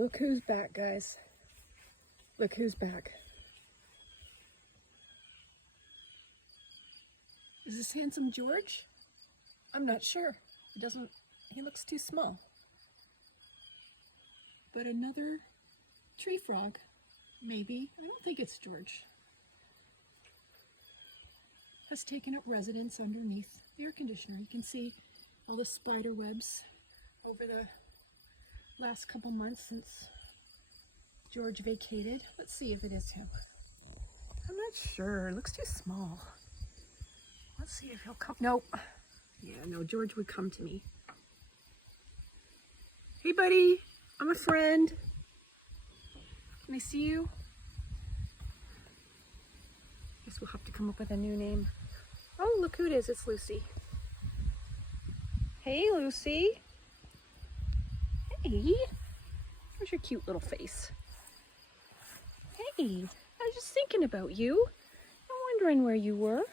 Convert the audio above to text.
Look who's back, guys. Look who's back. Is this handsome George? I'm not sure. He looks too small. But another tree frog, maybe. I don't think it's George. Has taken up residence underneath the air conditioner. You can see all the spider webs over the last couple months since George vacated. Let's see if it is him. I'm not sure. It looks too small. Let's see if he'll come. Nope. Yeah, no, George would come to me. Hey, buddy. I'm a friend. Can I see you? Guess we'll have to come up with a new name. Oh, look who it is. It's Lucy. Hey, Lucy. Hey. Where's your cute little face? Hey, I was just thinking about you. I'm wondering where you were.